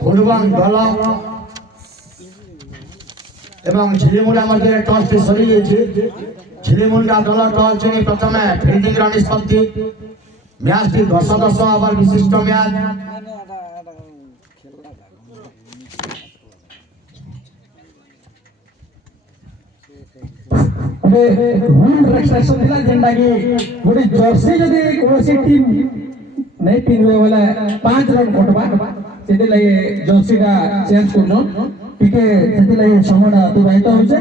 Football দল এবং ঝিলিমুন্ডা মধ্যে টসটি সরি যাইছে। ঝিলিমুন্ডা দল টস জিনি প্রথমে ফিল্ডিং র নিষ্পত্তি। ম্যাচটি 10-10 ওভার বিশিষ্ট ম্যাচ। रूल रेस्ट्रिक्शन थिला जेंडा की गोटे जर्सी जदी कोसी टीम नहीं पिनवे वाला 5 रन कटबा सेते लगे जर्सी का चेंज करनो टिके सेते लगे समयटा अतिबाहित होचे।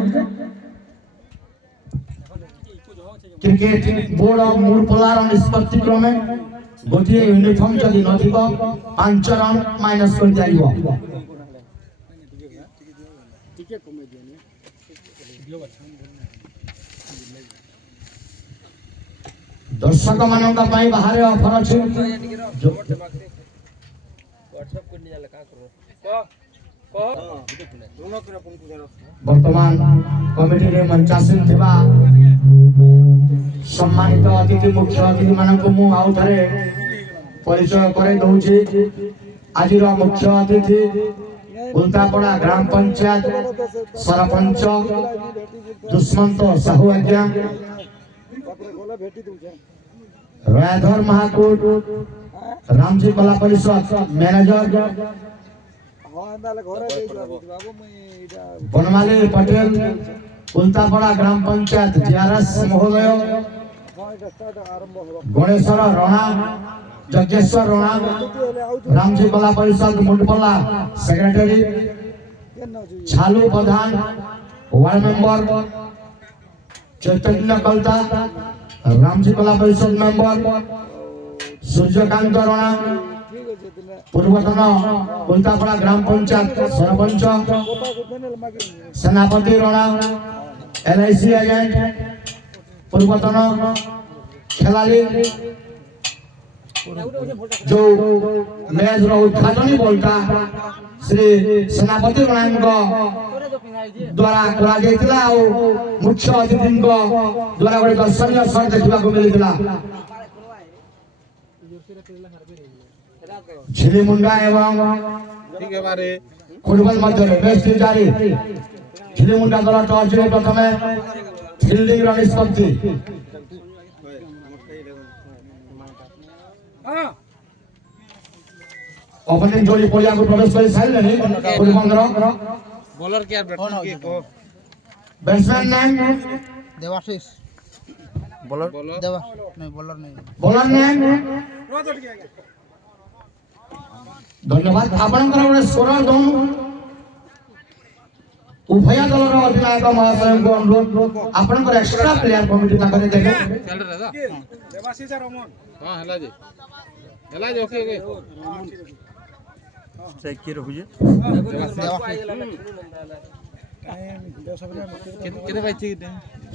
क्रिकेट बोर्ड ऑफ मूलपलार निष्पत्ति क्रमे गोटे यूनिफॉर्म जदि नथिब 5 रन माइनस कर दिया। दर्शक मानक बाहर ऑफर अच्छे वर्तमान कमिटी रे मंचासीन थिबा सम्मानित अतिथि मुख्य अतिथि मानक मु आउ थरे परिचय करे दउची। आज मुख्य अतिथि उल्टापड़ा ग्राम पंचायत सरपंच दुष्मंत साहू आज्ञा, रायधर महाकूट रामजी कला परिषद मैनेजर बनमाली पटेल उल्टापड़ा ग्राम पंचायत जीआरएस महोदय, गणेश्वर रणा जगेश्वर रणा रामजी कला परिषद मुंडपल्ला सेक्रेटरी, छालू प्रधान वार्ड मेंबर, चैतन्य कलता रामजी कला परिषद मेंबर, सूर्यकांत रणा पूर्वतन उल्टापड़ा ग्राम पंचायत सरपंच, सेनापति रणा एलआईसी एजेंट पूर्वतन खेलाड़ी जो मैच उद्घाटन बोलता श्री सेनापति रणा द्वारा करा जायतिला और मुख्य अतिथि द्वारा गोटे दर्शनीय शट देखा मिलता। झिलिमुंडा एवं फुटबल मध्य बेस्ट जारी। झिलिमुंडा दल टॉस जीत प्रथम फिल्डिंग निष्पत्ति। ओपनिंग जोड़ी पड़िया को प्रवेश कर सारे बॉलर क्या बैट्समैन नेम देवाशीष, बॉलर देवा नहीं, बॉलर नेम धन्यवाद। आपनकर गोटे स्कोर दौन उभय दलर अधिनायक महाशय को अनुरोध आपनकर एक्स्ट्रा प्लेयर कमिटी ताकरे देखे देवाशीष रमन हां हला जी ओके चेक की रखु जे केते भाई चेक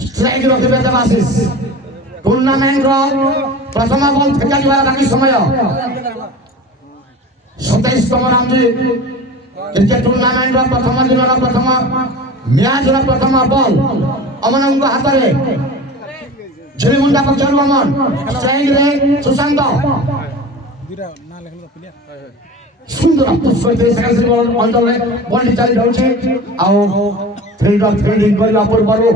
स्ट्राइक रखबे देवाशीष। टूर्नामेंट रो प्रथम बॉल फेका दिवार बाकी समय 27तम राउंड क्रिकेट टूर्नामेंट रो प्रथम दिन रो प्रथम मैच रो प्रथम बॉल अमनंग हाथ रे झिलिमुंडा पक्षर अमन स्ट्राइक रे सुशांत दिरा ना लेखलो प्लेयर सुंदर पुष्पते सेकंड बॉल अंदर में बॉल चली जाउछे आ फील्डिंग करला पूर्वरु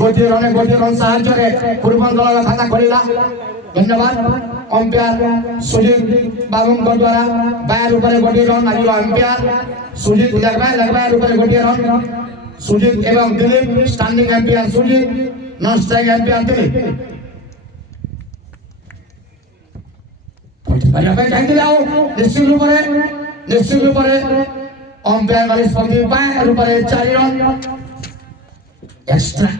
गोटे रन साहाय्य रे पूर्वन दल खाता खोलिला। धन्यवाद अंपायर सुजीत बाबू द्वारा बायर ऊपर गोटे रन आजिलो अंपायर सुजीत लगबाय ऊपर गोटे रन सुजीत एवं Dilip standing umpire Sujit non striker umpire Dilip निश्चित रूप से अंपायर वाली स्पर्धी बायर ऊपर 4 रन एक्स्ट्रा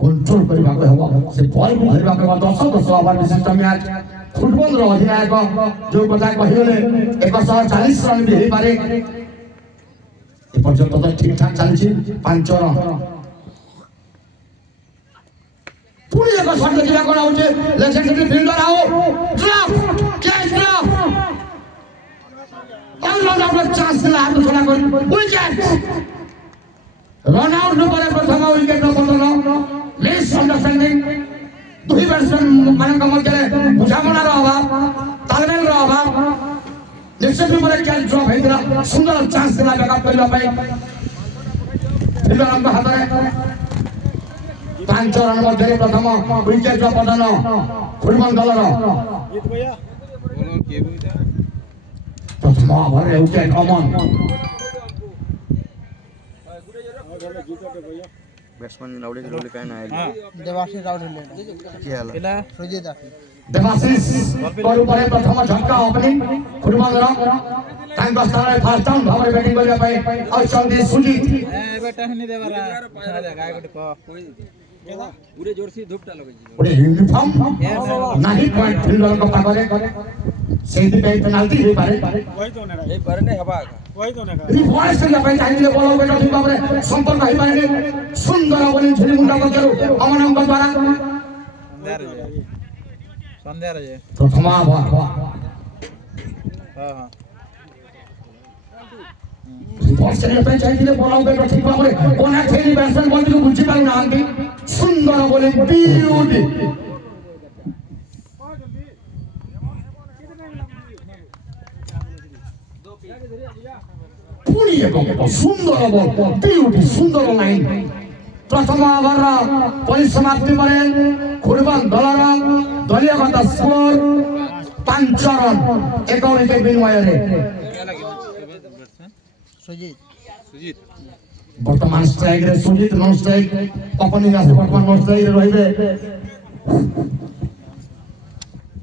कंट्रोल करबा को हबो से बॉल को धरबा के 10-10 ओवर विशिष्ट मैच। फुटबॉल रो अधिनायक जो कथा कहिले 140 रन भी हे पारे ए पर्यंत तो ठीक ठाक चलछि 5 रन पूरी एक शॉट देखिला कोन होचे लेजेंडरी फील्डर आओ ड्रॉप कैच ड्रॉप और रन आउट चांस दिला हाथ छोड़ा कर विकेट रन आउट न करे प्रथम विकेट न पतन मिस अंडरस्टैंडिंग दुई बैट्समैन मानक मध्य बुझामणार अभाव तालमेल अभाव निश्चित रूप से कैच ड्रॉप है सुंदर चांस देला बैकअप करबा पाई फिल्डरଙ୍କ ହାତରେ 5 ରନ୍ ମଧ୍ୟରେ ପ୍ରଥମ ୱିକେଟ ର ପତନ ଫୁଲମନ ଦଳର ପ୍ରଥମ ଓଭରରେ ୱିକେଟ ଅମନ बैट्समैन राउडी के रोल कहना है देवाशीष राउडी ले क्या हाल है सुजीत आफी देवाशीष पर ऊपर प्रथम झटका ओपनिंग फुटबॉल ର ତାଙ୍କ ସ୍ଥାନରେ ଫାର୍ଷ୍ଟ ଡାଉନ୍ ଭାବରେ ବ୍ୟାଟିଂ କରିବା ପାଇଁ ଅଛନ୍ତି ସୁଜିତ बेटा हनी देवरा गाय गुड को पूरे जोर से धूपटा लगे ଗୋଟେ ୟୁନିଫର୍ମ ନାହିଁ ପଏଣ୍ଟ ଫିଲ୍ଡରଙ୍କ ପାଖରେ ସେଇଥିପାଇଁ ପେନାଲ୍ଟି ହେଇପାରେ ए परने हवा ରିଭର୍ସ କରିବା ପାଇଁ ଚାହିଁଥିଲେ ବଳ ବେଟ ଠିକ ଭାବରେ ସମ୍ପର୍କ ହେଇପାରେନି ସୁନ୍ଦର ବୋଲିଂ ଝିଲିମୁଣ୍ଡା ପକ୍ଷରୁ ଅମନଙ୍କ ଦ୍ୱାରା संध्या रे ପ୍ରଥମ ଓଭର हां हां ରିଭର୍ସ କରିବା ପାଇଁ ଚାହିଁଥିଲେ ବଳ ବେଟ ଠିକ ଭାବରେ କୋନା ଖେଳି ବ୍ୟାଟ୍ସମ୍ୟାନ ବଲକୁ ବୁଝି ପାରୁନାହାନ୍ତି ସୁନ୍ଦର ବୋଲିଂ ବିୟୁଟି ପୁଣି ଏକ ସୁନ୍ଦର ବଲ୍ ବିୟୁଟି ସୁନ୍ଦର ଲାଇନ୍ ପ୍ରଥମ ଓଭରର ପରିସମାପ୍ତି ପରେ ଫୁଟବଲ ଦଳର ଦଳୀୟଗତ ସ୍କୋର 5 ରନ୍ 1 ୱିକେଟ ବିନିମୟରେ सुजीत सुजीत ବର୍ତ୍ତମାନ ଷ୍ଟ୍ରାଇକ୍ ରେ ସୁଜିତ ନନ୍ ଷ୍ଟ୍ରାଇକ୍ ଓପନିଂ ଆସି ବର୍ତ୍ତମାନ ନନ୍ ଷ୍ଟ୍ରାଇକ୍ ରେ ରହିବେ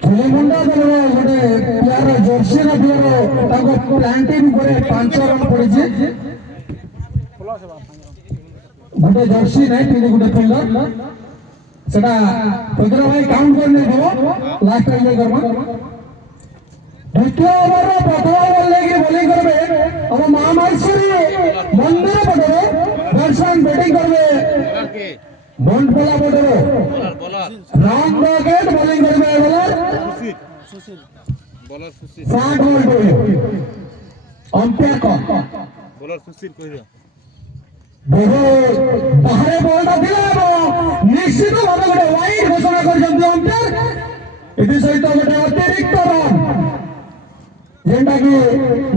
ଝିଲିମୁଣ୍ଡା ଦଳର ଗୋଟେ ପ୍ଲେୟାର ଜର୍ସିର ପ୍ଲେୟାର ତାଙ୍କ ପ୍ଲାଣ୍ଟିଂ ପରେ 5 ରନ୍ ପଡ଼ିଛି ଗୋଟେ ଜର୍ସି ନାହିଁ ତିନି ଗୋଟେ ଫିଲ୍ଡର ସେଟା ପତ୍ର ଭାଇ କାଉଣ୍ଟ କରି ନେଇଥିବ ଲାଷ୍ଟ ଟାଇମ୍ କରମା ଦ୍ୱିତୀୟ ଓଭରର ପ୍ରଥମ ବଲ୍ ନେଇକି ବୋଲିଂ କରିବେ ଆମ ମହାମାଶ୍ରୀ ମନ୍ଦିର ପଟରେ ବ୍ୟାଟ୍ସମ୍ୟାନ ବ୍ୟାଟିଂ କରିବେ ମଣ୍ଡପଲା ପଟରେ ରାଉଣ୍ଡ ବ୍ୟାକେଟ୍ ବୋଲିଂ କରିବେ ବୋଲର बॉलर सुशील 60 बॉल କରିବେ ଅମ୍ପାୟାର କ बॉलर सुशील कह दिया ବହୁ ବାହାରେ ବଲଟା ଥିଲା ଏବଂ ନିଶ୍ଚିତ ଭାବେ ଗୋଟେ ୱାଇଡ୍ ଘୋଷଣା କରିଛନ୍ତି ଅମ୍ପାୟାର ଏଥିସହିତ ଗୋଟେ ଅତିରିକ୍ତ ରନ୍ ଯେନ୍ଟା କି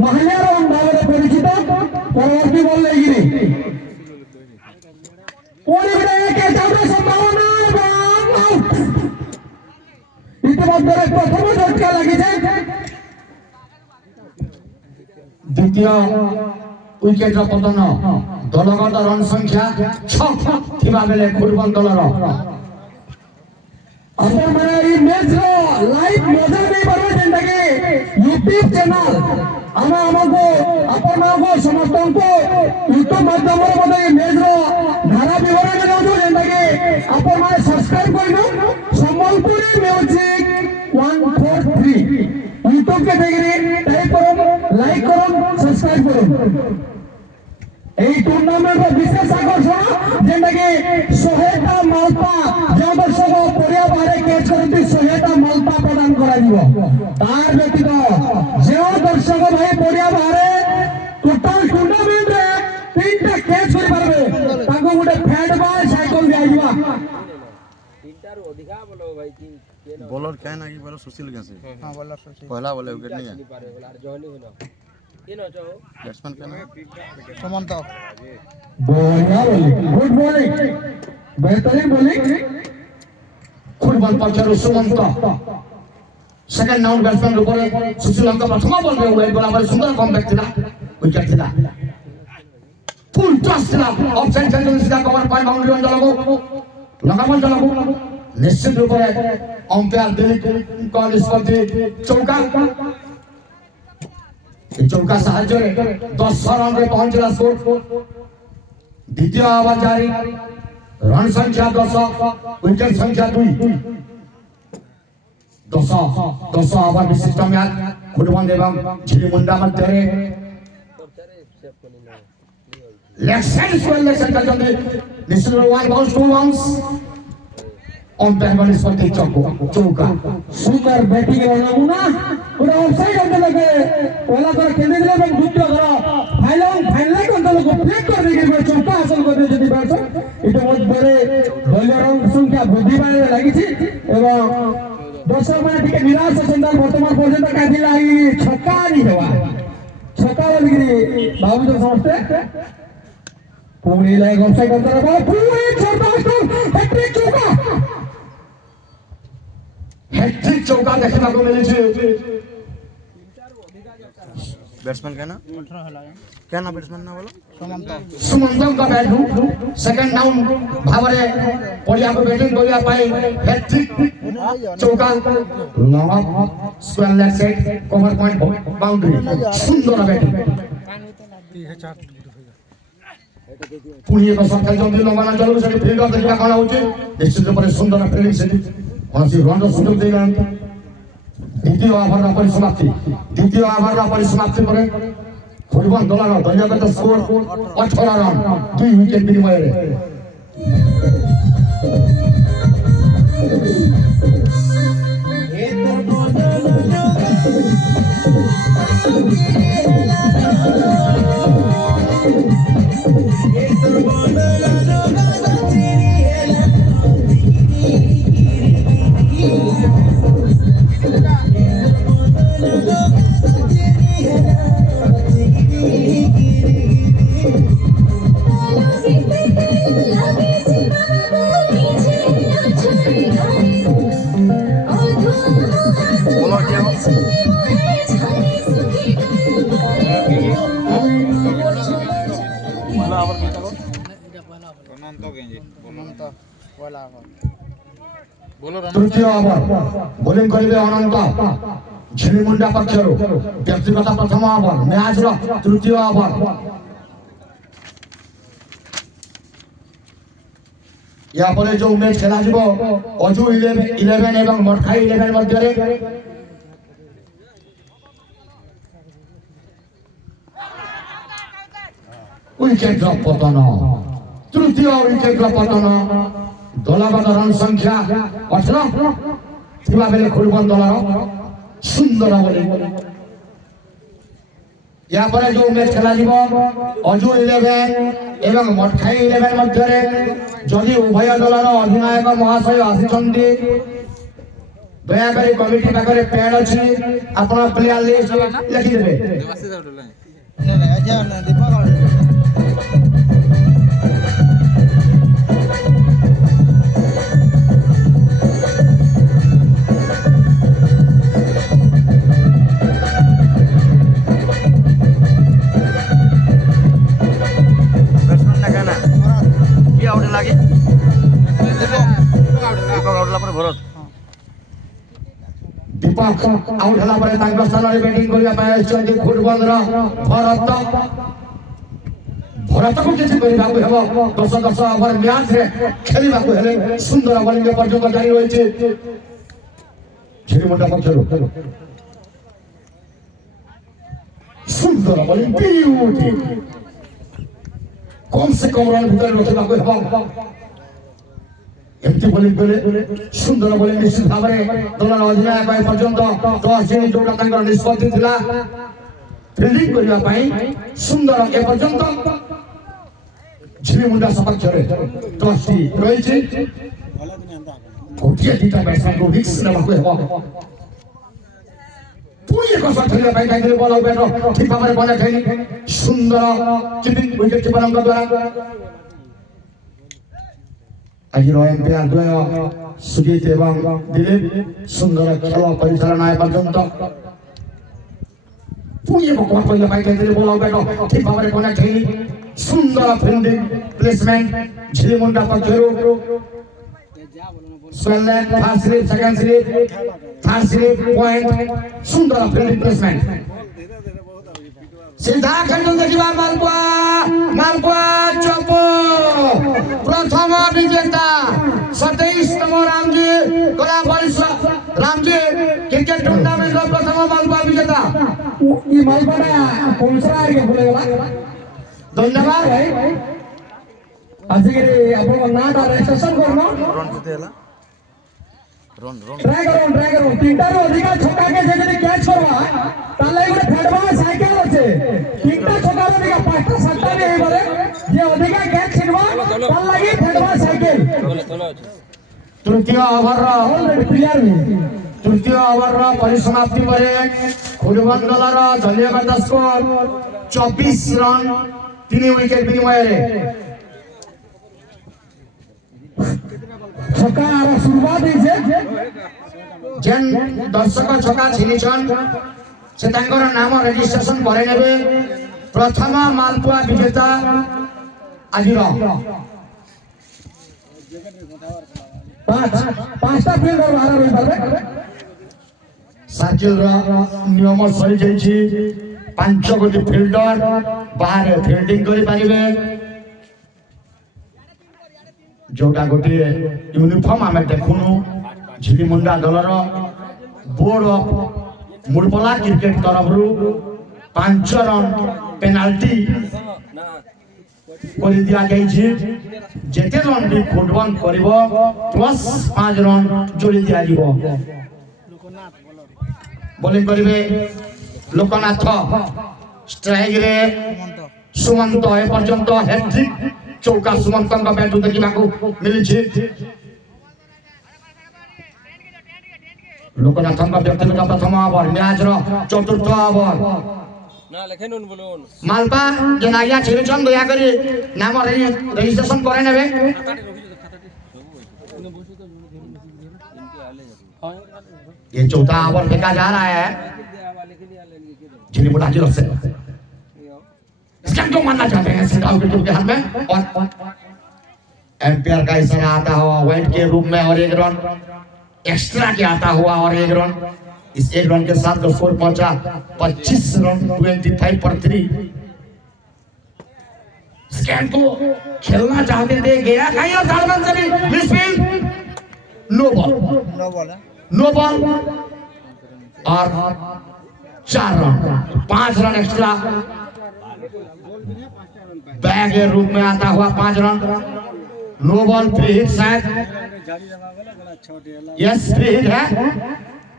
ମହାନିଆ ରନ୍ ଭାବରେ ପରିଚିତ ପରବର୍ତ୍ତୀ ବଲ୍ ନେଇକିରି ପୁଣି ଗୋଟେ କ୍ୟାଚ୍ ଆଉଟ୍ର ସମ୍ଭାବନା ଏବଂ ଆଉଟ୍ ଇତିମଧ୍ୟରେ ପ୍ରଥମ ଝଟକା ଲାଗିছে ଦ୍ୱିତୀୟ ୱିକେଟ ର ପତନ ଦଳଗତ ରନ୍ ସଂଖ୍ୟା 6 ଥିବା ବେଳେ ଫୁଟବଲ ଦଳର ଆପଣମାନେ ଏଇ ମ୍ୟାଚର ଲାଇଭ ମଜା ନେଇପାରିବେ ଯେନ୍ଟାକି ୟୁଟ୍ୟୁବ ଚ୍ୟାନେଲ ଆମେ ଆମକୁ ଆପଣମାନଙ୍କୁ ସମସ୍ତଙ୍କୁ ୟୁଟ୍ୟୁବ ମାଧ୍ୟମରେ ମଧ୍ୟ ଏଇ ମ୍ୟାଚର ଧାରା ବିବରଣୀ ଦେଉଛୁ ଯେନ୍ଟାକି ଆପଣମାନେ ସବସ୍କ୍ରାଇବ କରିବେ ସମ୍ବଲପୁରୀ ମ୍ୟୁଜିକ 143 ୟୁଟ୍ୟୁବ কে দেখি টাইপ করুন লাইক করুন সাবস্ক্রাইব করুন এই টুর্নামেন্টর বিশেষ আকর্ষণ যেটাকি 100টা মালপা যে দর্শক পড়িয়া বাহারে ক্যাচ করতে 100টা মালপা প্রদান করা দিব তার ব্যতীত যে দর্শক ভাই পড়িয়া বাহারে টোটাল টুর্নামেন্টে 3টা ক্যাচ করে পারবে তাকে গোটে ফ্যাট বা সাইকেল দিয়া দিবা तीनटार अधिका बोलो भाई तीन बॉलर कहना कि बॉलर सुशील कैसे हां बॉलर सुशील पहला बॉल विकेट नहीं है पारे बोला जॉनी होलो किन हो बैट्समैन कहना सुमंत बढ़िया बॉलिंग गुड बॉलिंग बेहतरीन बॉलिंग फुटबल पक्षରୁ ସୁମନ୍ତ ସେକେଣ୍ଡ ରାଉଣ୍ଡ ବ୍ୟାଟ୍ସମ୍ୟାନ ରୂପରେ ସୁଶୀଲଙ୍କ ପ୍ରଥମ ବଲ୍ ରେ ଉଡ଼ାଇ ଗଲା ପରେ ସୁନ୍ଦର କମ୍ବ୍ୟାକ୍ ଥିଲା ୱିକେଟ ଥିଲା ଫୁଲ ଟସ୍ ଥିଲା ଅଫ୍ ସାଇଡ୍ ସେଣ୍ଟର ସିଧା କଭର ପାଇଁ ବାଉଣ୍ଡରୀ ଅଞ୍ଚଳକୁ ଲଗାମ ଅଞ୍ଚଳକୁ ନିଶ୍ଚିତ ରୂପରେ ଅମ୍ପାୟାର ଦିଲ୍ଲୀପ ନିଷ୍ପତ୍ତି ଚୌକା ଏ ଚୌକା ସାହାଯ୍ୟରେ 10 ରନରେ ପହଞ୍ଚିଲା ସ୍କୋର ଦ୍ୱିତୀୟ ଓଭର ଜାରି रन संख्या 10 विकेट संख्या 2 10 ओवर विशिष्ट मैच फुटबॉल एवं झिलिमुंडा मध्य लेग साइड स्क्वायर लेक्शन करते निश्चित one bounce 2 bounce on panel निष्पत्ति चौका सुंदर बैटिंग नमूना पूरा ऑफसाइड अंदर लगे पहला थोड़ा खेलने दिले मैं द्वितीय थोड़ा फाइनल के अंदर लोग प्ले कर देंगे मैं चौका हासिल कर दे जदी बैट्समैन इतो बहुत बड़े बॉलर संख्या वृद्धि पाने लगी थी एवं दर्शक माने टिके निराश अछन वर्तमान पर्यंत कादिला ई छक्का नहीं हेवा ଭାବୁଛ ସମସ୍ତେ ପୁଣି ଲାଇକ୍ ଅଫସାଇଡ୍ ଅନ୍ତର ବଲ୍ ପୁଣି ହ୍ୟାଟ୍ରିକ୍ ଚୌକା हैट्रिक चौका देखने को मिली थी बैट्समैन क्या ना बैट्समैन ना बोलो सुमंतम का बैट सेकंड डाउन भावरे पड़िया को बैटिंग करिया पाए हैट्रिक चौका long square leg side cover point boundary सुंदर बैटिंग पुणी एक सरकार जल्दी लंबाना चलो सेठी फील्डर देखा कौन होचे निश्चित पर सुंदर फील्डिंग सेठी कौनसी रन सुযোগ देगा द्वितीय ओवर परिसमाप्ति पर फुटबॉल दलार दलगत स्कोर 18 रन 2 विकेट विनिमय बॉलर क्या हो तृतीय ओवर बोलिंग करिवे अनंत झिलिमुंडा पक्षरु व्यक्तिगत प्रथम ओवर मैच रो तृतीय ओवर या पर जो मैच खेला जिवो अजू 11 एवं मठखाई 11 मध्य रे विकेट पतन तृतीय विकेट पतन दलगत रन संख्या 18 थिबा बेले खुरबन दलर सुंदर बोलिंग या पर जो मैच खेला जिवो अजू 11 एवं मठखाई 11 मध्य रे जदि उभय दलर अधिनायक महाशय आसिचंदी दयाकरी कमिटी पाखरे पेड अछि आपण प्लेयर लिस्ट लिखि देबे बैट्समैन ना कहना क्या आउट लागे दीपक आउट ला पर भरत दीपक आउट हला पर तांको स्थान रे बैटिंग करिया पाए चंदी फुटबॉल रो भरत को किछि करिबा को हेबो 10 ओवर मैच रे खेलिबा को हेले सुंदर बॉलिंग पर्यंत जारी होइছে झिलिमुंडा पक्षरु सुंदर बॉलिंग ब्यूटी कम से कम रन भीतर रखिबा को हेबो एमती बॉलिंग करे सुंदर बॉलिंग निश्चित भाबरे दलर अधिनायक पर्यंत 10 जन जोटा तांकर निष्पत्ति थिला फील्डिंग करिया पाई सुंदर ए पर्यंत झिलिमुंडा सपक्ष रे 10 टी रहिছে गोटिए दिटा बैट्समैन को रिस्क नेबा को हेबो पुणी एक शॉट खेलिया पाई काइले बॉल बैट ठीक भाबरे बॉल खेली सुंदर कीपिंग विकेट कीपरଙ୍କ द्वारा आज एम्पायर द्वय सुजीत एवं दिलीप सुंदर खेल परिचालना पर्यंत पुणी एक शॉट खेलिया पाई काइले बॉल बैट ठीक भाबरे बॉल खेली सुंदर फील्डिंग प्लेसमेंट झिलिमुंडा पक्षरु स्वेलन first slip second slip third slip point सुंदर फील्डिंग प्लेसमेंट सीधा खेल देखिबा मालपुआ चपो प्रथम विजेता 27तम रामजी कला परिषद रामजी क्रिकेट टूर्नामेंट रो प्रथम मालपुआ विजेता ई मालपुआ पुलसरा के बोलेला धन्यवाद भाई आजिके आपण नाटा रजिस्ट्रेशन करनो रन किते हला रन ट्राई करो तीनटा रो अधिका छक्का के जदी कैच करवा ताले गुटे फेडबॉल साइकिल আছে तीनटा छक्का रो अधिका पांचटा सातटा भी हे बारे जे अधिका कैच छिनवा ताल लागि फेडबॉल साइकिल तृतीय ओवर ऑलरेडी प्लेयर में तृतीय ओवर परिसमाप्ति पर खुरबन दलर दलीयगत स्कोर 24 रन 3 विकेट विनिमय छक्का शुरुआत जेन दर्शक छक्का छिनिछन से तांकर नाम रजिस्ट्रेशन करे नेबे प्रथम मालपुआ विजेता आजिर पांचटा फील्डर बाहर रही पारे सार्किल नियम सरी जाइछि 5 गोटी फील्डर बाहर फील्डिंग करि पारिबे जोटा गोटे यूनिफॉर्म आमे देखुनु झिलीमुंडा दलर बोर्ड ऑफ मुरबला क्रिकेट तरफरु 5 रन पेनाल्टी কৰি দিয়াଯାଇଛି जेते रन भी फुटबॉल करिवो प्लस 5 रन जोड़ी दिया जीवो बोलिंग करिवे लोकनाथ स्ट्राइक रे सुमंत ए पर्यंत हैट्रिक चौका सुमंत का बैट देखिबा को मिली छी लोकनाथ का व्यक्तिगत प्रथम ओवर मैच रो चतुर्थ ओवर ना लेखे नुन बोलोन मालपा जनाया छिरचन दया करी नाम रजिस्ट्रेशन करे नेबे ये चौथा ओवर फेंका जा रहा है जिन्हें बुला के रखते स्कैम को मानना चाहते हैं सिद्धार्थ विकेट के हाथ में और एम्पायर का इशारा आता हुआ वाइड के रूप में और 1 रन एक्स्ट्रा के आता हुआ और 1 रन इस 1 रन के साथ स्कोर पहुंचा 25 रन 25 पर 3 स्कैम को खेलना चाहते थे गया खाया सालमन से भी मिसफील्ड नो बॉल और 4 रन 5 रन एक्स्ट्रा बैग के रूप में आता हुआ 5 run no ball free hit शायद यस फ्री हिट है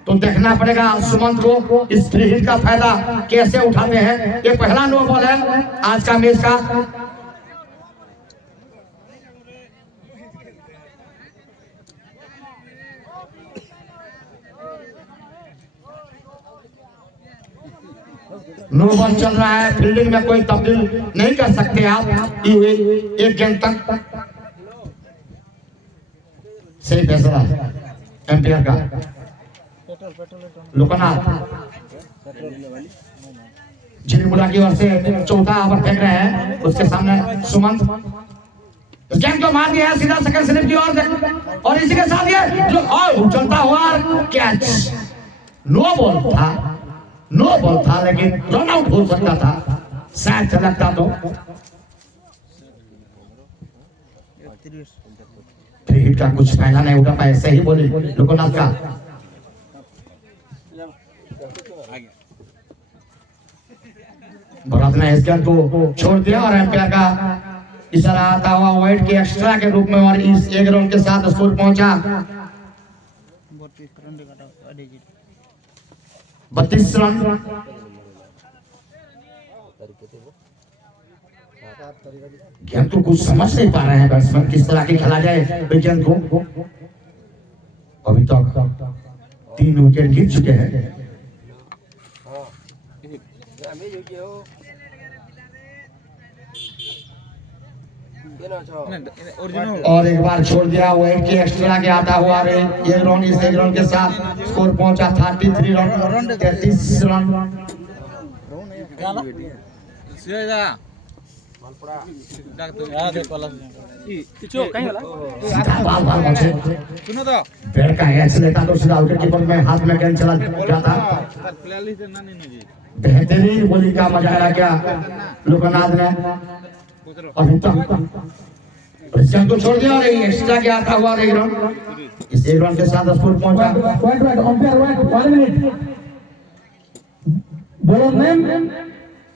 तो देखना पड़ेगा सुमंत को इस फ्री हिट का फायदा कैसे उठाते हैं ये पहला नो बॉल है आज का मैच का नो बॉल चल रहा है फील्डिंग में कोई तब्दील नहीं कर सकते आप एक गेंद तक सही फैसला एम्पायर का लोकनाथ झिलीमुंडा की ओर से चौथा ओवर फेंक रहे हैं उसके सामने सुमंत गेंद को मार दिया सीधा सेकंड स्लिप की ओर और इसी के साथ ये जो उछलता हुआ कैच नो बॉल था लेकिन रन आउट हो सकता था शायद लगता तो फ्री हिट का कुछ फायदा नहीं उठा पाए सही बोले लोकनाथ का भरत ने इस गेंद को छोड़ दिया और एम्पायर का इशारा आता हुआ वाइड के एक्स्ट्रा के रूप में और इस 1 रन के साथ स्कोर पहुंचा 32 रन गेंद को कुछ समझ नहीं पा रहे हैं बैट्समैन किस तरह की खेला जाए गेंद को अभी तक 3 विकेट गिर चुके हैं और एक बार छोड़ दिया वाइड के एक्स्ट्रा के आता हुआ 1 रन इस 1 रन के साथ स्कोर पहुंचा 33 रन 33 रन बैट का हैच लेता तो सीधा विकेट कीपर में हाथ में गेंद चला जाता बेहतरीन बॉलिंग का मजा क्या लोकनाथ ने अभी तक को छोड़ दिया और एक्स्ट्रा के आता हुआ 1 रन इस 1 रन के साथ स्कोर पहुंचा अंपायर 1 मिनट बोलो नेम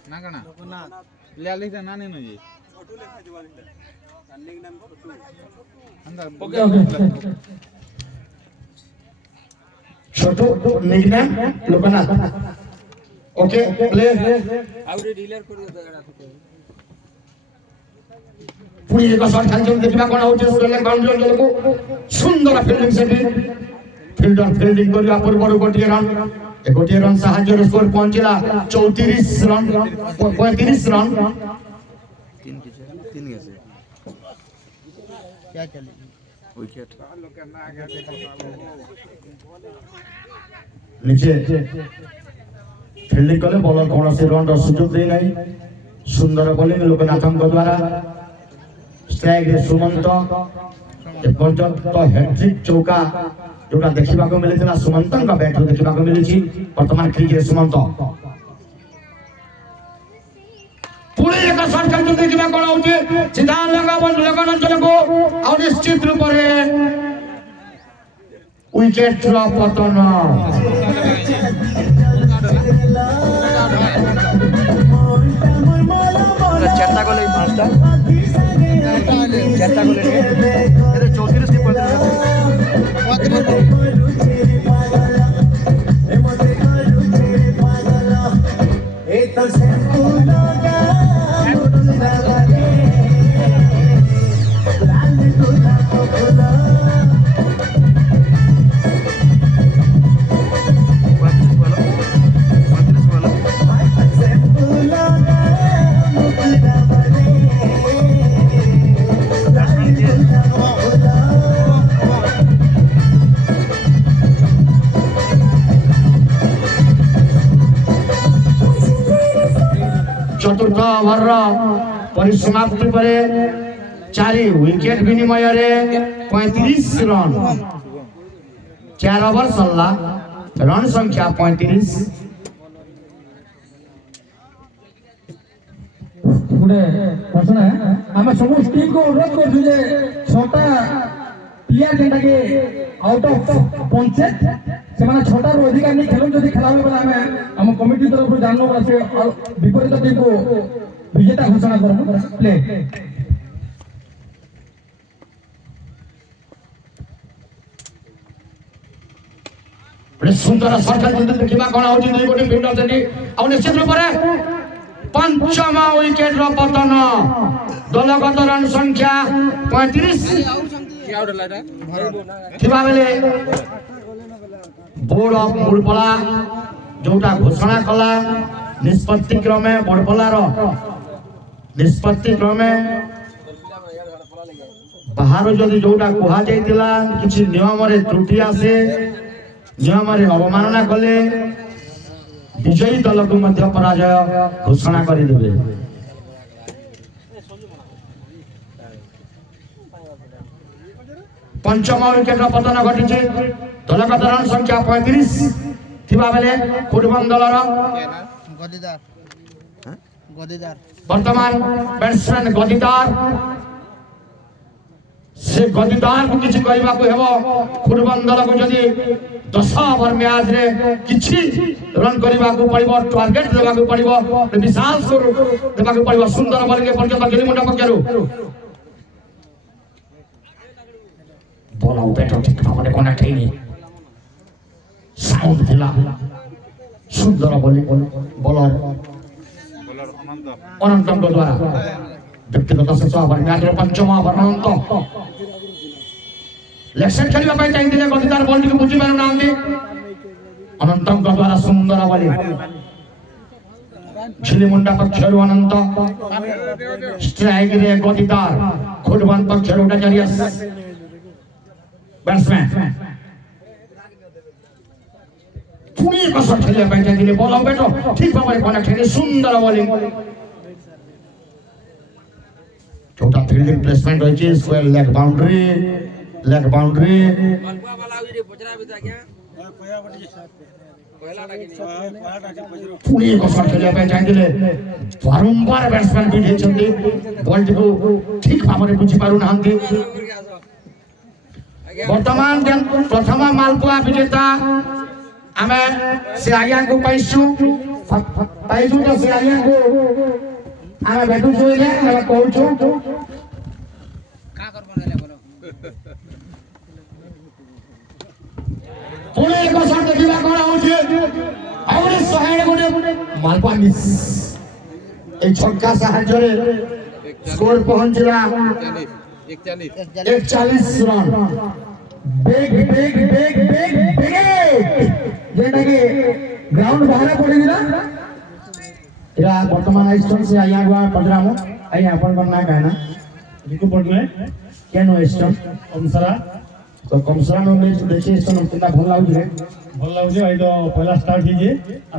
ना कना ले ले ना नहीं जी okay okay Chhotu nickname Loknath okay play आउरे डीलर कर देता पुरी एक शॉट खेल देखा कौन हो श्रीलंका बाउंड्री को सुंदर फील्डिंग से भी ফিল্ডার ফিল্ডিং করিবা পূର୍ବରୁ ଗୋଟିଏ ରନ୍ ସାହାଯ୍ୟରେ ସ୍କୋର ପହଞ୍ଚିଲା 34 ରନ୍ 35 ରନ୍। तीन कैसे क्या चले विकेट नीचे ଫିଲ୍ଡିଂ କଲେ ବଲର କୌଣସି ରନ୍ର ସୁଯୋଗ ଦେଇନାହିଁ। ସୁନ୍ଦର ବୋଲିଂ ଲୋକନାଥଙ୍କ ଦ୍ୱାରା। ଷ୍ଟ୍ରାଇକ୍ରେ ସୁମନ୍ତ ଏପର୍ଯ୍ୟନ୍ତ ହ୍ୟାଟ୍ରିକ୍ ଚୌକା ଯୋଉଟା ଦେଖିବାକୁ ମିଳିଥିଲା ସୁମନ୍ତଙ୍କ ବ୍ୟାଟରୁ ଦେଖିବାକୁ ମିଳିଛି। ବର୍ତ୍ତମାନ କ୍ରିଜରେ ସୁମନ୍ତ ପୁଣି ଏକ ସଟ୍ ଖେଳୁଛନ୍ତି। ଦେଖିବା କ'ଣ ହଉଛି। ସିଧା ଲଗନ ଅଞ୍ଚଳକୁ ଆଉ ନିଶ୍ଚିତ ରୂପରେ ୱିକେଟର ପତନ। चारटा गोले पांचटा चारटा गोले ये 34 की चतुर्थ ओवर परिसमाप्ति पर 4 विकेट विनिमय 35 रन 4 ओवर सरला रन संख्या 35। गुडे प्रश्न है हम समस्त टीम को अनुरोध कर जे छोटा प्लेयर जेटा के आउट ऑफ 50 से माने छोटा रो अधिकार नहीं खेलन जदी खेलावे बला हमें हम कमिटी तरफ जाननो बला से विपरीत टीम को विजेता घोषणा करबो। प्ले बड़े सुंदर सर्कल जदी देखिबा कोन होची दुई गोटी फील्डर सेठी आ निश्चित रूप रे पंचम विकेट रो पतन। दलगत रन संख्या 35 थिबा बेले बोर्ड ऑफ मुड़पला जोटा घोषणा कला निष्पत्ति क्रमे बड़पलार निष्पत्ति क्रमे बाहर जदि जोटा कहा जाइतिला किछि नियम रे त्रुटि आसे नियम रे अवमानना कले विजयी दल को मध्य पराजय घोषणा करि देबे। पंचम विकेट पतन घटी दलगत रन संख्या 35 थिबा बेले फुटबॉल दलर गदीदार वर्तमान बैट्समैन गदीदार से गदीदार को किछि कहबा को हेबो। फुटबॉल दल को जदी 10 ओवर मैच रे किछि रन करबा को पड़िबो टारगेट देबा को पड़िबो विशाल स्कोर देबा को पड़िबो। सुंदर बॉलिंग के पर्यंत गिलिमुंडा पकरू बॉल आउट ठीक भाव में कनेक्ट है साउंड थिला सुंदर बॉलिंग बॉलर अनंतଙ୍କ द्वारा व्यक्तिगत शेष ओवर मैच रे पंचम ओवर अनंत लेफ्ट खेलिबा पई चाहिए गदिदार बॉल को बुझी पारु नांदी अनंतଙ୍କ द्वारा सुंदर बॉलिंग झिलिमुंडा पक्षरु अनंत स्ट्राइक रे गदिदार खुडवान पक्षरु डारियस बैट्समैन पुणी एक शॉट खेलिया पई चाहिए बॉल आउट ठीक भाव में कनेक्ट है सुंदर बॉलिंग छोटा फील्डिंग प्लेसमेंट होची स्क्वायर लेग बाउंड्री मलपुआ वाला वीडियो बजरा भी था क्या पहला पुणी एक शॉट खेलिया पई चाहिए बारंबार बैट्समैन भी ढेचंदी बॉल को ठीक भाव में बुझी पारु नांदी। वर्तमान प्रथम मालपुआ विजेता आमे से आज्ञा को पाइछु तो से आज्ञा को आमे बैठू जोइले आमे कहूछु का करबो नेले बोलो पुणे एक शॉट देखिबा कोन होछि और सहाय गोटे मालपुआ मिस ए छक्का साहाय्य रे स्कोर पहुंचला 41 रन ବେଗ ଯେଟା କି ଗ୍ରାଉଣ୍ଡ ବାହାରେ ପଡ଼ିଲା ଏରା ବର୍ତ୍ତମାନ ଆଇଷ୍ଟନ୍ ସେ ଆଜ୍ଞା ଗୁଆ ପଚରାମ ଆଜ୍ଞା ଆପଣଙ୍କର ନାଁ କାଏ ନା जिको पढ़ले କେନ ଆଇଷ୍ଟନ୍ हमसरा ତ କମସରା ନ ମ୍ୟାଚ୍ ଦେଖି ଆଇଷ୍ଟନ୍ କେନ୍ତା ଭଲ ଲାଗୁଛି ରେ भल लागुजे आई तो पहला स्टार्ट कीजिए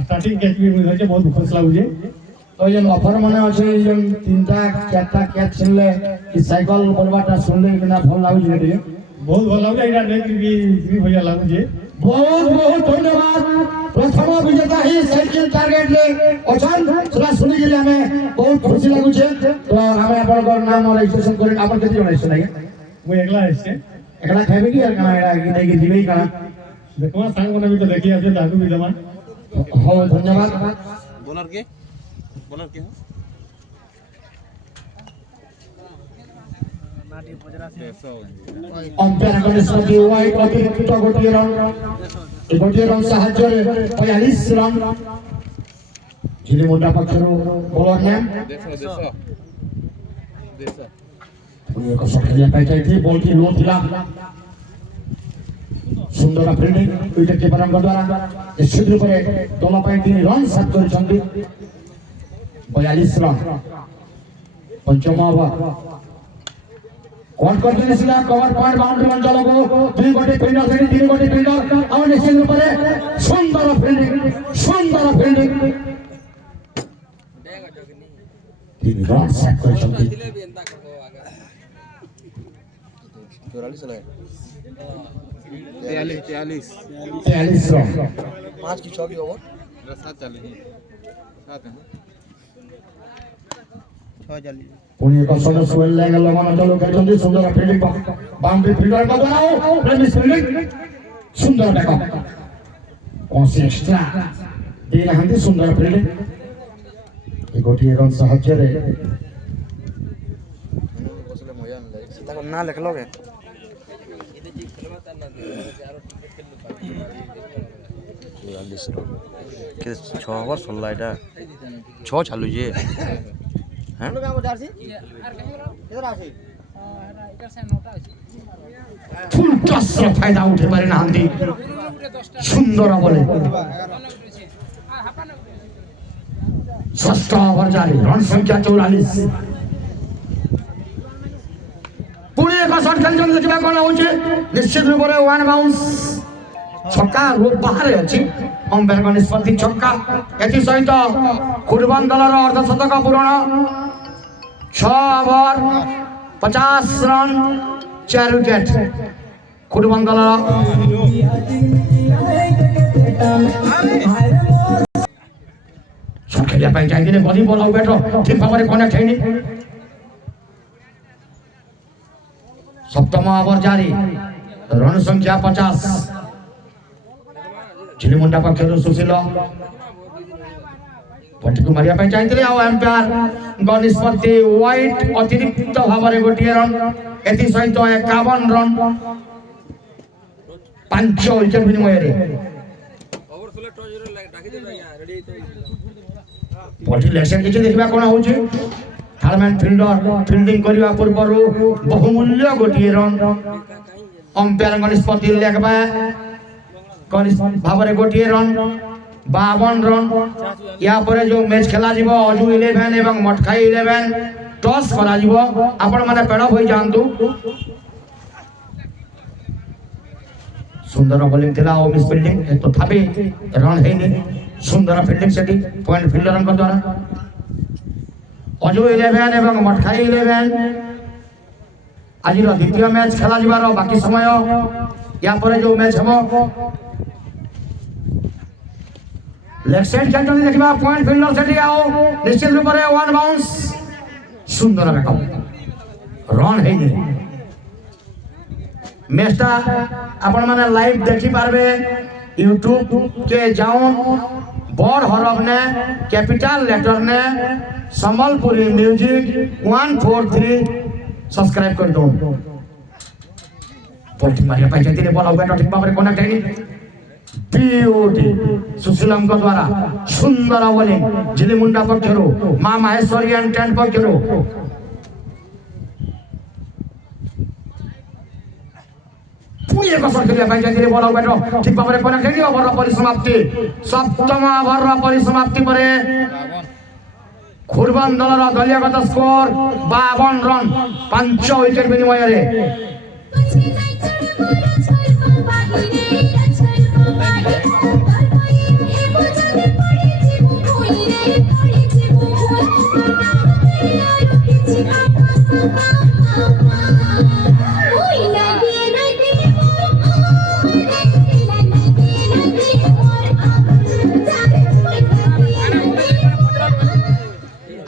स्टार्टिंग कैच भी मिल जाए बहुत खुश लागुजे ତ ଯେନ୍ ଅଫର ମାନେ ଅଛି ଯେନ୍ 3ଟା 4ଟା କ୍ୟାଚ୍ ଛିନଲେ କି ସାଇକେଲ ବୋଲବାଟା ଶୁଣଲେ କେନ୍ତା ଭଲ ଲାଗୁଛି ରେ ଟିକେ बहुत भल लागुजे एटा देख भी भैया लागुजे बहुत बहुत धन्यवाद प्रथम विजेता ही साइकिल टार्गेट रे अछन सेला सुनि गेले हमें बहुत खुशी लागु छे तो हमें आपनकर नाम रजिस्ट्रेशन करें आपन केते जण आइछ नाही वो एकला आइसे एकला खाइबे की यार काना एड़ा नै कि दिबे काना देखो सांग बना भी तो देखी आसे दादू भी दमा हो धन्यवाद बोलर के हो अंपायर गणेशपति वाइट अतिरिक्त गोटे रन साहाय्य 45 रन झिलिमुंडा पक्षर बॉलर नेम एक शॉट खेलिया पाई जाइथि बॉल की लो थिला सुंदर फील्डिंग विकेट कीपरଙ୍କ द्वारा निश्चित रूप से दल ପାଇଁ 3 रन सात କରିଛନ୍ତି 42 रन पंचम ओवर कौन कर दिने सिला कवर पॉइंट बाउंड्री अंचल को 2 गोटे फील्डर से 3 गोटे फील्डर और निश्चित रूप से सुंदर फील्डिंग 3 रन सेट କରିଛନ୍ତି 43 रन 5 की 6 की ओवर पुणी एक सदस्य वेल लागल मन चलो करछन्ती सुंदर फील्डिंग बाउंड्री फील्डर का द्वारा प्रेमी फील्डिंग सुंदर बैकअप कौन एक्स्ट्रा देना हंदी सुंदर फील्डिंग एक गोटी रन साहाय्य रे बसले मजा न लागे सीता को ना लिख लोगे के 6 ओवर 16 एटा 6 चालू जे हैं फुल टस रो फायदा उठे पारे ना हंदी सुंदर बोले षष्ठ ओवर जारी रन संख्या 44 पुणे एक शॉट खेल देखा कौन हो निश्चित रूप से वन बाउंस छक्का रूप बाहर अच्छी अंपायर का निष्पत्ति छक्का एथि सहित कुर्बान दलर अर्धशतक पूरण 6 ओवर 50 रन 4 विकेट कुर्बान दलर खेलिया पाई जाइदिने बॉडी बॉल आउट ठीक भाव में कनेक्ट हैनी सप्तम ओवर जारी रन संख्या 50 झिलिमुंडा पक्षर सुशील पट्टी को मारिया पाई चाहिए आ एम्पायर निष्पत्ति व्हाइट अतिरिक्त भाव में गोटे रन एथि सहित 51 रन 5 विकेट विनिमय पट्टी लेक्शन किसी देखा कौन हो थार्डमैन फील्डर फील्डिंग करने पूर्व बहुमूल्य गोटे रन अंपायर निष्पत्ति लेखबा भाव में गोटे रन 52 रन या पर जो मैच खेला जीवो अजू 11 एवं मटखाई 11 टॉस करा जीवो आपण माने पेड़ होई जानतु सुंदर बॉलिंग थिला ओ मिस फील्डिंग तो थापी रन हेनी सुंदर फील्डिंग सेटी पॉइंट फील्डर द्वारा अजू 11 एवं मटखाई 11 आज द्वितीय मैच खेला जीवार बाकी समय या पर जो मैच हम लेफ्ट साइड खेल देखा पॉइंट फील्डर सेठी आओ निश्चित रूप से वन बाउंस सुंदर बैकअप रन है मैचटा आपण माने लाइव देखि पारबे यूट्यूब के जाऊन बड़ हरफ ने कैपिटल लेटर ने संबलपुरी म्यूजिक 143 सब्सक्राइब कर दो पॉइंट मारिया पाई जाती ने बॉल आउट ठीक भाव में कनेक्ट हैनी ब्यूटी सुशीलम को द्वारा सुंदर बॉलिंग झिलिमुंडा पक्षरु मां माहेश्वरी एंड टेंट पक्षरु पुणी एक शॉट खेलिया ପାଇଁ ଯାଇଥିଲେ ବଲ ବ୍ୟାଟ ଠିକ ଭାବରେ କନେକ୍ଟ ହେଇନି ଓଭରର ପରିସମାପ୍ତି ସପ୍ତମ ଓଭରର ପରିସମାପ୍ତି ପରେ खुरबान दलर दलीयगत स्कोर 52 रन 5 विकेट विनिमय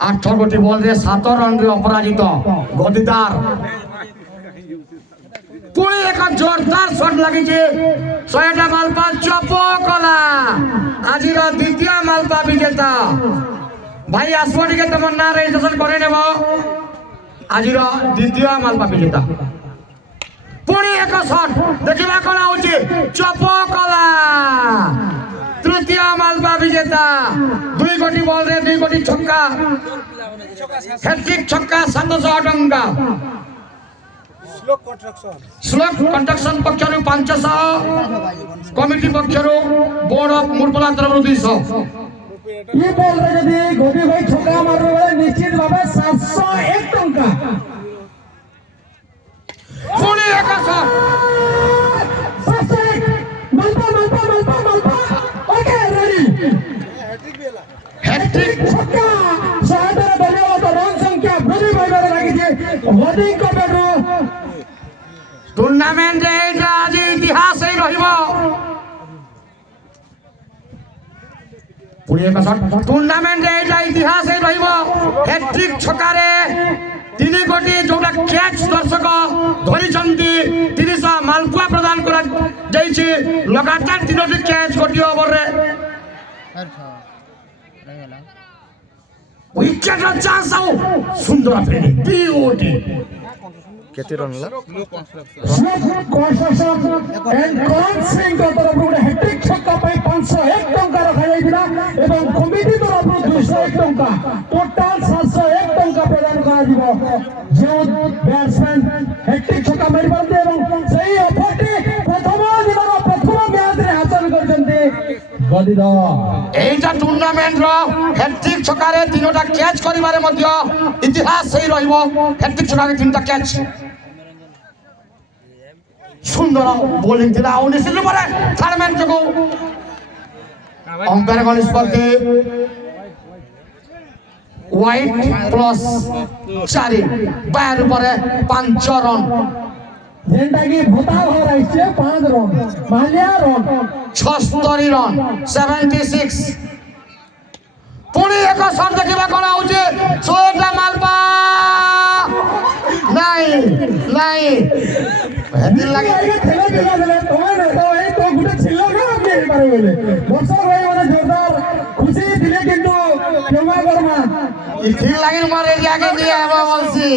आठ गोटी बॉल रे 7 रन रे अपराजित गदिदार पुणी एक जोरदार शॉट लगी जे 100टा मालपा चप कला आज द्वितीय मालपा विजेता भाई आसवटी के तुम ना रजिस्ट्रेशन करे नेबो आज द्वितीय मालपा विजेता पुणी एक शॉट देखिबा कोन होची चप कला तृतीय मालपा विजेता 2 गोटी बॉल रे 2 गोटी छक्का हैट्रिक छक्का 700 टंका श्लोक कंस्ट्रक्शन पक्षरु 500 कमिटी पक्षरु बोर्ड ऑफ मुरपला तरफ 200 ये बॉल रे जदी गोटी भाई छक्का मारबे बेले निश्चित भाबे 701 टंका पुणी एक शॉट 701 मालपा ओके रेडी हैट्रिक छक्का सादर दलिया रन संख्या बड़ी भाई लागी जे हेडिंग को बेटो टूर्नामेंट रे आज इतिहास ही रहिबो पुणी एक शॉट टूर्नामेंट रे इतिहास ही रहिबो हैट्रिक छक्का रे 3 गोटी जोटा कैच दर्शक धरी चंदी 300 मालपुआ प्रदान करा जाईछि लगातार 3टी कैच गोटी ओवर रे विकेट रा चांस आउ सुंदर फील्डिंग बीओटी केते रन ला कंस्ट्रक्शन एंड कॉन्सिंग को तरफ रे हैट्रिक छक्का पे 501 टंका रखा जाइबिला एवं कमिटी तरफ 201 टंका टोटल 701 टंका प्रदान करा दिबो जो बैट्समैन हैट्रिक छक्का मारि परते एवं सही ऑफरटी प्रथम मैच रे हासिल करजंते गदिदा एटा टूर्नामेंट रो हैट्रिक छक्का रे 3टा कैच करिबारे मध्य इतिहास सही रहिबो हैट्रिक छक्का रे 3टा कैच सुंदर बॉलिंग थिला 19 नंबर थर्ड मैच को अंपायर को निष्पत्ति व्हाइट प्लस 4 बार पर 5 रन जेंटा की भूता हो रही है 5 रन मालिया रन 76 रन 76 पुणी एक शॉट देखिबा कोन आउचे 100टा मालपा नहीं हेदिन लागे खेले दिला तोने तो ए तो गुटे छिल्लो ना आगे पारे बोले वर्षा भाई माने जोरदार खुशी दिले किंतु केमा करमा इथिर लागे मोर एरिया के निया हवा बोलसी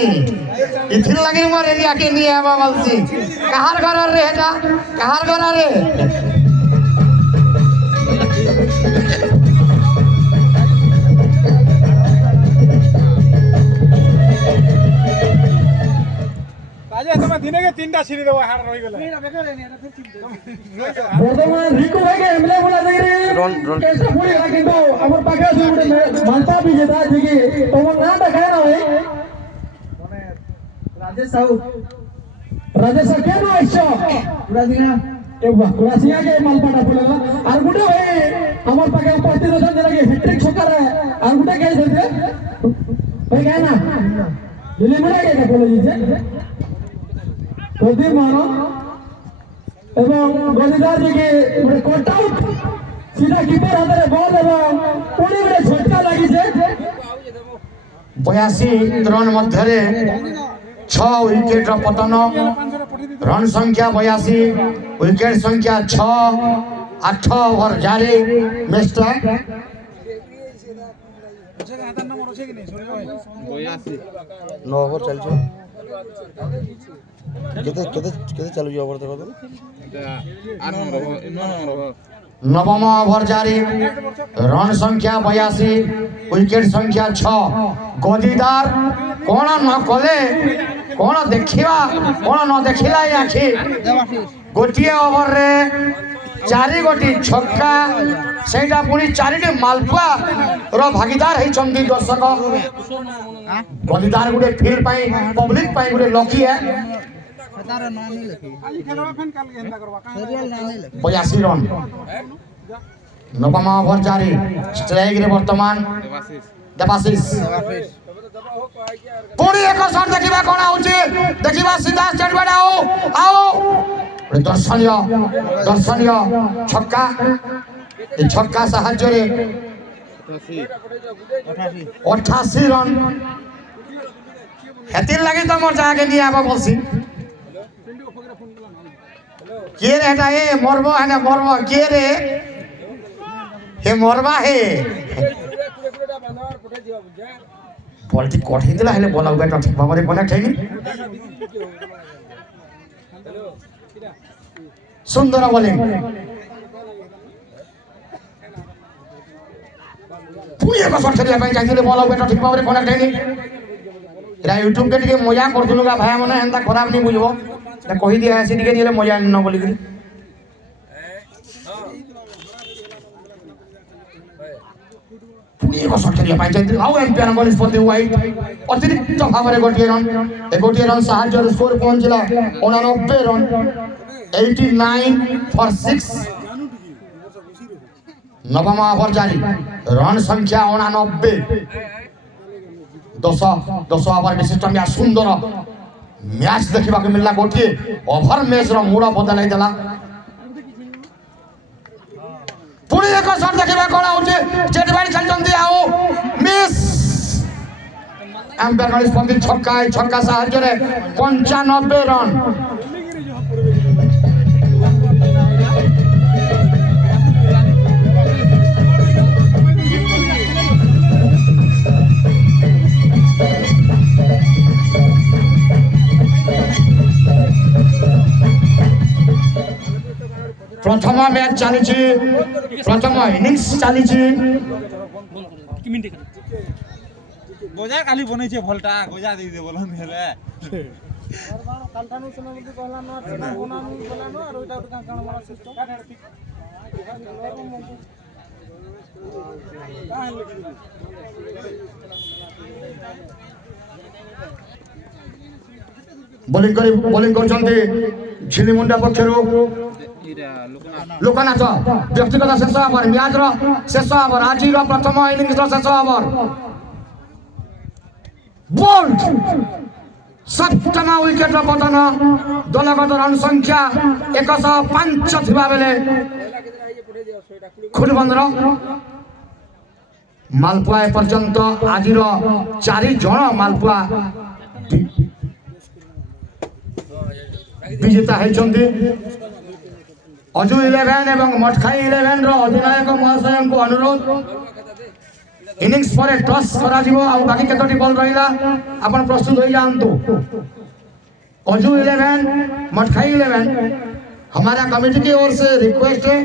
इथिर लागे मोर एरिया के निया हवा बोलसी कहार घर रे हेटा कहार घर रे राजा तुम दिने के 3टा छिरी देबो हार रही गेला वर्तमान रिकु भाई के एमले बोला देरी रन कैसे पूरी ला किंतु हमर पाके दुटे मानता भी जेता जी तोमर ना देखाय ना भाई माने राजेश साहू के नो आइछो पूरा दिना ए वाह क्लासिया के मालपाटा बोलेला और गुटे भाई हमर पाके प्रतिदर्शन देला के हैट्रिक छक्का रे और गुटे के देते भाई कहना दिल्ली में के बोले जी प्रदीप मानो एवं गदिदार जी के गोटे कट आउट सीधा कीपर हाथ में बॉल एवं पुणी गोटे झटका लगी छे 82 रन मध्य 6 विकेट पतन रन संख्या 82 विकेट संख्या 6 8 ओवर जारी मैच 9 ओवर चल जो केते चालू जो ओवर देखो तो नवम ओवर जारी रन संख्या 82 विकेट संख्या 6 गदिदार कोण न कले কোন দেখিবা কোন ন দেখিলা এই আখি গোটিয়ে ওভারে 4 গোটি ছক্কা সেইটা পুনি 4টি মালপুয়া র ভাগিদার হইছন্তি দর্শক গদিদার গুটে ফিল্ড পাই পব্লিক পাই গুটে লকি হ্যাঁ 82 रन नवमा ओवर जारी स्ट्राइक रे वर्तमान देवाशीष पूरी एक शॉट देखिबा कोन आउची देखिबा सीधा स्टेट बाड आओ दर्शनीय छक्का ए छक्का साहाय्य रे 88 रन हेतिर लागि त मोर जाके नि आबा बोलसी के रे हटा ए मरबो है ना मरबो के रे हे मरबा हे बॉलटी कठै दिला हेले बॉल आउट ठीक भाबरे कनेक्ट हैनी सुंदर बॉलिंग पुरी एक शॉट खेलिया पई चाहिले बॉल आउट ठीक भाबरे कनेक्ट हैनी एरा यूट्यूब के टिके मजा करथुनुगा भाई माने एंता खराब नहीं बुझबो ना कहि दिया ऐसे टिके निले मजा न बोली करी पुरी एक शॉट खेलिया पई चाहिले आउ एम्पायर बॉल निष्पत्ति वाइट अतिरिक्त भाबरे गोटिए रन साहाय्य स्कोर पहुंचला 89 रन 89 फॉर 6 नवमा ओवर जारी रन संख्या 89 10 ओवर विशिष्ट में सुंदर मैच देखा मिलला गोटे ओवर मैच रो मूड बदल देला पुरी एक शॉट देखा कोन होचे स्टेट वाइड खेलचंदी आओ मिस एम्पायर निष्पत्ति छक्का साहाय्य रे 95 रन प्रथम मैच चली प्रथम इनिंग्स चली गोजा काली बनैछे भलटा गोजा दे दे बोलन हेले कालठानु समय मते कहला न बनानु बोला न और ओटा का कान मारा सिस्टम बॉलिंग करछन्ते झिलिमुंडा पक्षरु लोकनाथ व्यक्तिगत शेष ओवर मैच रो शेष ओवर आज रो प्रथम इनिंग्स रो शेष ओवर बोल्ड सप्तम विकेट रो पतन दलगत रन संख्या 105 थिबा बेले खुडबंदर मालपुआ पर्यंत आज रो 4 जण मालपुआ विजेता होइछन्ते अजु 11 एवं मठखाई 11 रो अधिनायक महाशय को अनुरोध इनिंग्स पर टॉस करा जीवो आ बाकी केतोटी बॉल रहिला अपन प्रस्तुत होई जानतो अजु 11 मठखाई 11 हमारा कमेटी की ओर से रिक्वेस्ट है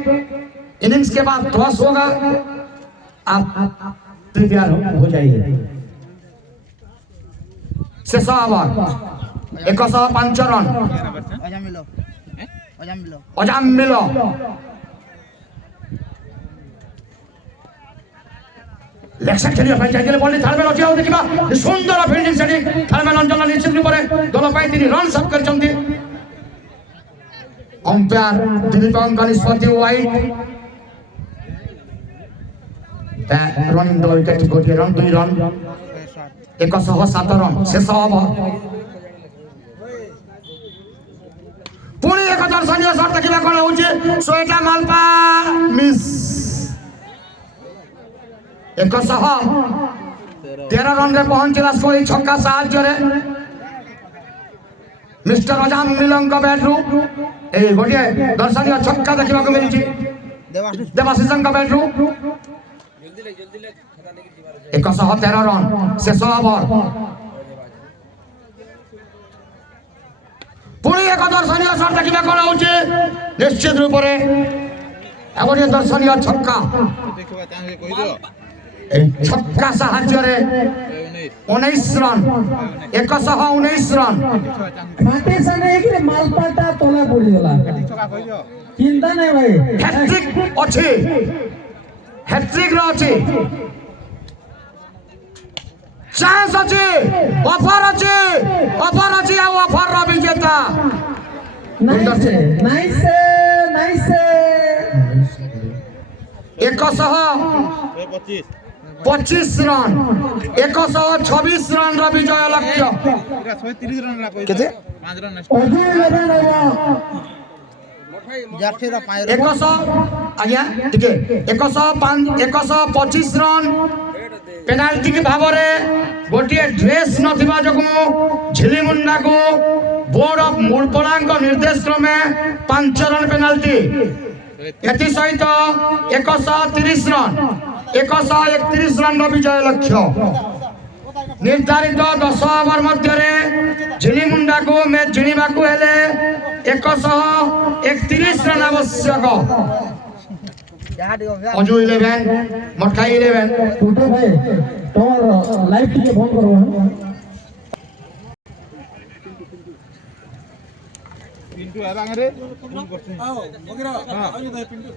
इनिंग्स के बाद टॉस होगा आप तैयार हो जाइए शेष ओवर 105 रन अजाम मिलो लेक्शन खेलिया पाई जाइले बॉल थालबे लचिया देखिबा सुंदर फील्डिंग सेटिंग थालबे अंचल निश्चित रूप दल पाई তিনি रन सब करछन्ती अंपायर दिलीपन का निष्पत्ति वाइड रन द विकेट गोटे रन 2 रन 107 रन शेष ओवर पुणी एक दर्शनीय शॉट देखा कौन होचे सोएटा मालपा मिस 113 रन रे पहुंचला स्कोर छक्का साहाय्य रे मिस्टर अजाम मिलन का बैटरू ए गोटे दर्शनीय छक्का देखा को मिलची देवाशीष का बैटरू 113 रन शेष ओवर पुणी एक दर्शनीय शॉट देखा कौन होचे निश्चित रूप से एगोटे दर्शनीय छक्का छक्का साहाय्य रे 19 রান 119 রান খাটে সানে একরে মালপাটা তোলা পড়ি গলা চিন্তা নাই ভাই হ্যাট্রিক আছে হ্যাট্রিক র আছে চান্স আছে অফার আছে আর অফার র বিজেতা nice nice nice 125 run 126 run র বিজয় লক্ষ্য কেতে অজয় লেভেল আইবা 100 আজ্ঞା ଟିକେ 125 ରନ୍ ପେନାଲ୍ଟି ଭାବରେ ଗୋଟିଏ ଡ୍ରେସ୍ ନଥିବା ଯୋଗୁଁ ଝିଲିମୁଣ୍ଡାକୁ ବୋର୍ଡ ଅଫ୍ ମୁଳପଡ଼ାଙ୍କ ନିର୍ଦ୍ଦେଶ କ୍ରମେ 5 ରନ୍ ପେନାଲ୍ଟି ଏଥିସହିତ 130 ରନ୍ 131 ରନ୍ର ବିଜୟ ଲକ୍ଷ୍ୟ ନିର୍ଦ୍ଧାରିତ 10 ଓଭର ମଧ୍ୟରେ ଝିଲିମୁଣ୍ଡାକୁ ମ୍ୟାଚ୍ ଜିଣିବାକୁ ହେଲେ 131 ରନ୍ ଆବଶ୍ୟକ ଅଜୁ 11 ମଟକାଇ 11 टूटे भाई तोर लाइव टिके फोन करबो पिंटू आरांग रे फोन करछ आओ बगरा आजु दे पिंटू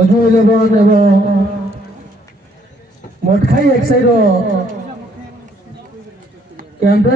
अजू इलेवन एवं मटखाई एक साइड कैंपेन